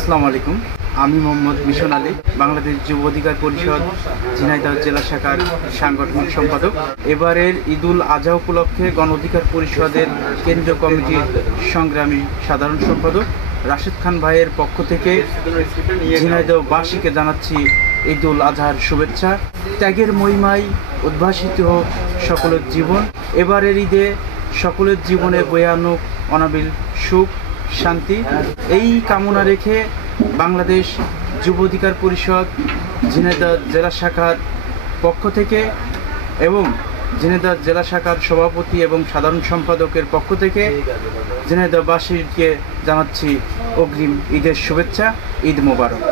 আসসালামু আলাইকুম। আমি মোহাম্মদ মিশন আলী, বাংলাদেশ যুব অধিকার পরিষদ ঝিনাইদহ জেলা শাখার সাংগঠনিক সম্পাদক। এবারের ঈদুল আজহা উপলক্ষে গণ অধিকার পরিষদের কেন্দ্রীয় কমিটির সংগ্রামী সাধারণ সম্পাদক রাশেদ খান ভাইয়ের পক্ষ থেকে ঝিনাইদহবাসীকে জানাচ্ছি ঈদুল আজহার শুভেচ্ছা। ত্যাগের মহিমায় উদ্ভাসিত হোক সকলের জীবন। এবারের ঈদে সকলের জীবনে বয়ে আনুক অনাবিল সুখ শান্তি, এই কামনা রেখে বাংলাদেশ যুব অধিকার পরিষদ ঝিনাইদহ জেলা শাখার পক্ষ থেকে এবং ঝিনাইদহ জেলা শাখার সভাপতি এবং সাধারণ সম্পাদকের পক্ষ থেকে ঝিনাইদহবাসীকে জানাচ্ছি অগ্রিম ঈদের শুভেচ্ছা। ঈদ মোবারক।